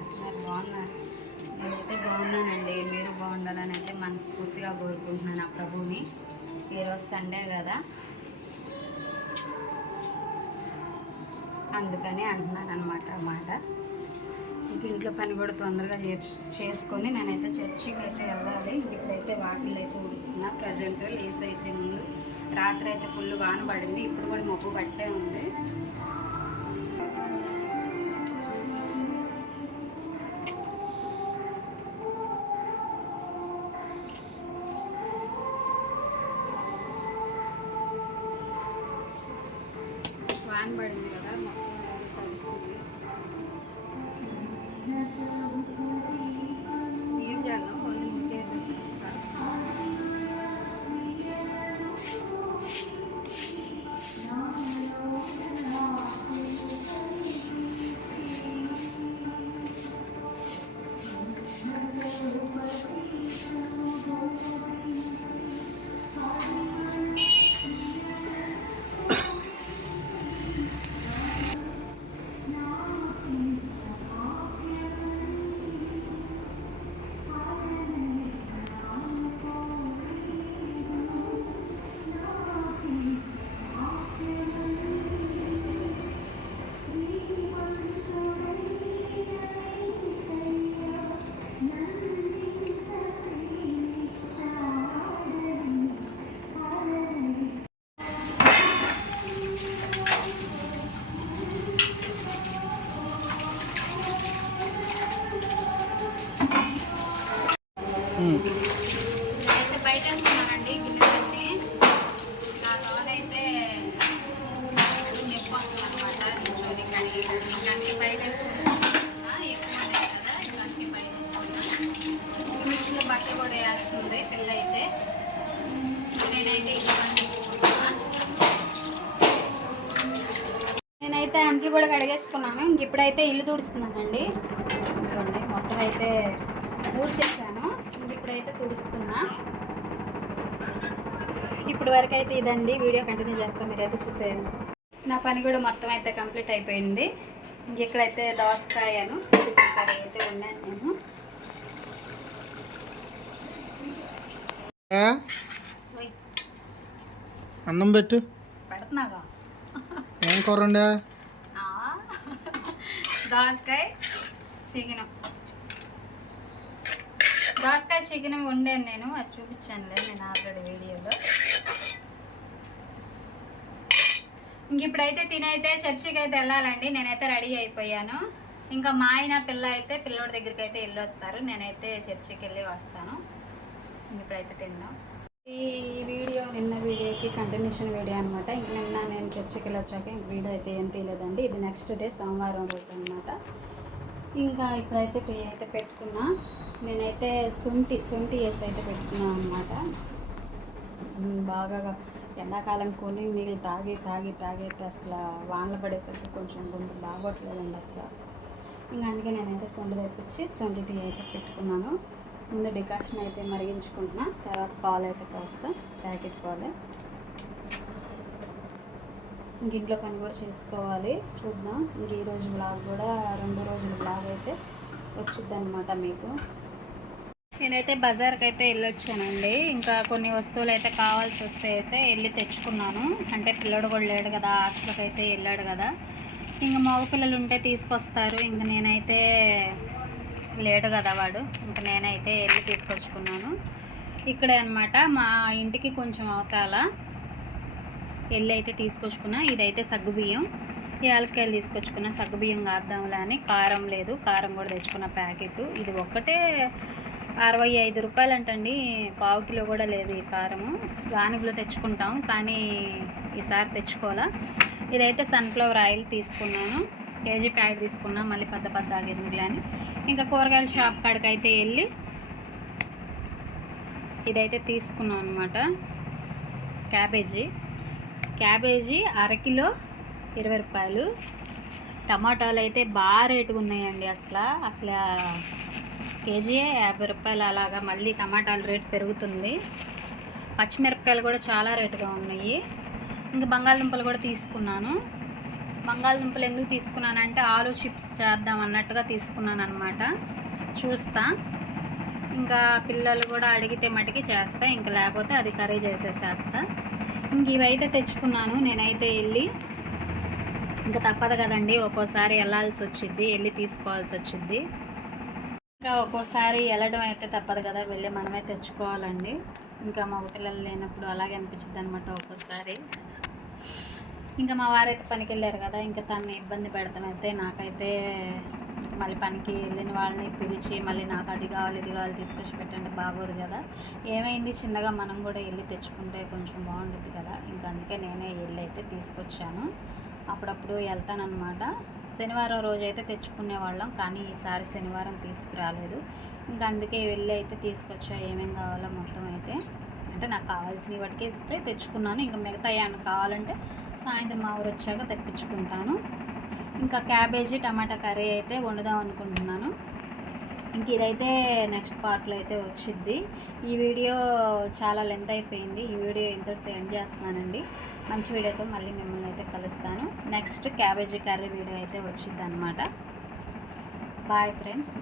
చేస్తున్నారు. బాగున్నారు. నేనైతే బాగున్నానండి. మీరు బాగుండాలని అయితే మనస్ఫూర్తిగా కోరుకుంటున్నాను ఆ ప్రభుని ఈరోజు సండే కదా. అందుకని అంటున్నాను అనమాట అన్నమాట ఇంక ఇంట్లో పని కూడా తొందరగా చేసుకొని నేనైతే చర్చికి అయితే వెళ్ళాలి. ఇప్పుడైతే వాకిళ్ళు అయితే ఊడుస్తున్నా. ప్రజెంట్ లేస్ అయితే ముందు రాత్రి అయితే ఫుల్ వాన పడింది. ఇప్పుడు కూడా మబ్బు పట్టే ఉంది. వాన పడింది కదా మొత్తం కలిసింది ఏం కొన్ని ముక్కేసేసి ఇస్తాను. అంట్లు కూడా కడిగేసుకున్నాను. ఇంక ఇప్పుడైతే ఇల్లు తుడుస్తున్నానండి. ఇదిగోండి మొత్తం అయితే ఊడ్చేసాను ఇంక ఇప్పుడైతే తుడుస్తున్నా. ఇప్పుడు వరకు అయితే ఇదండి. వీడియో కంటిన్యూ చేస్తాను మీరైతే చూసేయండి. నా పని కూడా మొత్తం అయితే కంప్లీట్ అయిపోయింది. ఇంక ఇక్కడైతే దోసకాయను కర్రీ అయితే ఉన్నాను నేను. అన్నం పెట్టు. పెడుతున్నాగా? ఏం కూర దోసకాయ చికెన్. దోసకాయ చికెన్ వండాను నేను అది చూపించానులే నేను ఆల్రెడీ వీడియోలో. ఇంక ఇప్పుడైతే తినైతే చర్చికి అయితే వెళ్ళాలండి నేనైతే రెడీ అయిపోయాను. ఇంకా మా ఆయన పిల్ల అయితే పిల్లోడి దగ్గరికి అయితే వెళ్ళి వస్తారు నేనైతే చర్చికి వెళ్ళి వస్తాను ఇప్పుడైతే తిందాం. ఈ వీడియో నిన్న కంటిన్యూషన్ వీడియో అనమాట ఇంక నిన్న నేను చర్చికి వెళ్ళి వచ్చాక ఇంక వీడియో అయితే ఏం తీయలేదండి. ఇది నెక్స్ట్ డే సోమవారం రోజు అనమాట ఇంకా ఇప్పుడైతే టీ అయితే పెట్టుకున్నా. నేనైతే శుంఠి శుంఠి వేసి అయితే పెట్టుకున్నాను అనమాట బాగా ఎండాకాలం కొని నీళ్ళు తాగి తాగి తాగైతే అసలు వానలు పడేసరికి కొంచెం గొంతు బాగోట్లేదండి అసలు. ఇంకా అందుకే నేనైతే సొంటి తెప్పించి సొంటి టీ అయితే పెట్టుకున్నాను. ముందు డికాషన్ అయితే మరిగించుకుంటున్నా. తర్వాత పాలు అయితే పోస్తాను ప్యాకెట్ పాలు. ఇంక ఇంట్లో పని కూడా చేసుకోవాలి. చూద్దాం. ఇంక ఈరోజు బ్లాగ్ కూడా రెండు రోజుల బ్లాగ్ అయితే వచ్చింది అనమాట మీకు. నేనైతే బజార్కి అయితే వెళ్ళొచ్చానండి. ఇంకా కొన్ని వస్తువులు అయితే కావాల్సి వస్తే అయితే వెళ్ళి తెచ్చుకున్నాను. అంటే పిల్లడు కూడా లేడు కదా హాస్టల్కి అయితే వెళ్ళాడు కదా. ఇంకా మగ పిల్లలు ఉంటే తీసుకొస్తారు. ఇంక నేనైతే లేడు కదా వాడు. ఇంకా నేనైతే వెళ్ళి తీసుకొచ్చుకున్నాను. ఇక్కడే అనమాట మా ఇంటికి కొంచెం అవతాల వెళ్ళి అయితే తీసుకొచ్చుకున్నా. ఇదైతే సగ్గుబియ్యం యాలక్కాయలు తీసుకొచ్చుకున్న సగ్గుబియ్యం కాద్దాంలే అని కారం లేదు. కారం కూడా తెచ్చుకున్న ప్యాకెట్. ఇది ఒక్కటే అరవై ఐదు రూపాయలు అంటండి పావు కిలో కూడా లేదు ఈ కారము. గానుగులు తెచ్చుకుంటాం కానీ ఈసారి తెచ్చుకోవాలా. ఇదైతే సన్ఫ్లవర్ ఆయిల్ తీసుకున్నాను. కేజీ ప్యాకెట్ తీసుకున్నా. మళ్ళీ పెద్ద పెద్ద ఆగిందిలే అని. ఇంకా కూరగాయల షాప్ కాడికి అయితే వెళ్ళి ఇదైతే తీసుకున్నాం అనమాట క్యాబేజీ. క్యాబేజీ అరకిలో ఇరవై రూపాయలు. టమాటాలు అయితే బాగా రేటుగా ఉన్నాయండి అసలు. అసలు కేజీ యాభై రూపాయలు అలాగా మళ్ళీ టమాటాలు రేటు పెరుగుతుంది. పచ్చిమిరపకాయలు కూడా చాలా రేటుగా ఉన్నాయి. ఇంకా బంగాళదుంపలు కూడా తీసుకున్నాను. బంగాళదుంపలు ఎందుకు తీసుకున్నానంటే ఆలు చిప్స్ చేద్దాం అన్నట్టుగా తీసుకున్నాను అనమాట చూస్తా. ఇంకా పిల్లలు కూడా అడిగితే మటుకి చేస్తా. ఇంకా లేకపోతే అది కర్రీ చేసేసేస్తా. ఇంక ఇవైతే తెచ్చుకున్నాను. నేనైతే వెళ్ళి ఇంకా తప్పదు కదండి ఒక్కోసారి వెళ్ళాల్సి వచ్చింది వెళ్ళి తీసుకోవాల్సి వచ్చింది ఇంకా ఒక్కోసారి వెళ్ళడం అయితే తప్పదు కదా వెళ్ళి మనమే తెచ్చుకోవాలండి. ఇంకా మా పిల్లలు లేనప్పుడు అలాగే అనిపించింది అనమాట ఒక్కోసారి. ఇంకా మా వారైతే పనికి వెళ్ళారు కదా ఇంకా తన్ని ఇబ్బంది పెడతామైతే అయితే నాకైతే మళ్ళీ పనికి వెళ్ళిన వాళ్ళని పిలిచి మళ్ళీ నాకు అది కావాలి ఇది కావాలి తీసుకొచ్చి పెట్టండి బాగోదు కదా. ఏమైంది? చిన్నగా మనం కూడా వెళ్ళి తెచ్చుకుంటే కొంచెం బాగుంటుంది కదా. ఇంకా అందుకే నేనే వెళ్ళి అయితే తీసుకొచ్చాను. అప్పుడప్పుడు వెళ్తానన్నమాట. శనివారం రోజు అయితే తెచ్చుకునే వాళ్ళం కానీ ఈసారి శనివారం తీసుకురాలేదు. ఇంకా అందుకే వెళ్ళి అయితే తీసుకొచ్చా ఏమేం కావాలో మొత్తం అయితే. అంటే నాకు కావాల్సిన వాటికి ఇస్తే తెచ్చుకున్నాను. ఇంకా మిగతా ఏమైనా కావాలంటే సాయంత్రం మా ఊరు వచ్చాక తెప్పించుకుంటాను. ఇంకా క్యాబేజీ టమాటా కర్రీ అయితే వండుదాం అనుకుంటున్నాను. ఇంక ఇదైతే నెక్స్ట్ పార్ట్లో అయితే వచ్చిద్ది. ఈ వీడియో చాలా లెంత్ అయిపోయింది. ఈ వీడియో ఇంతటితో ఎండ్ చేస్తున్నానండి. మంచి వీడియోతో మళ్ళీ మిమ్మల్ని అయితే కలుస్తాను. నెక్స్ట్ క్యాబేజీ కర్రీ వీడియో అయితే వచ్చింది అనమాట బాయ్ ఫ్రెండ్స్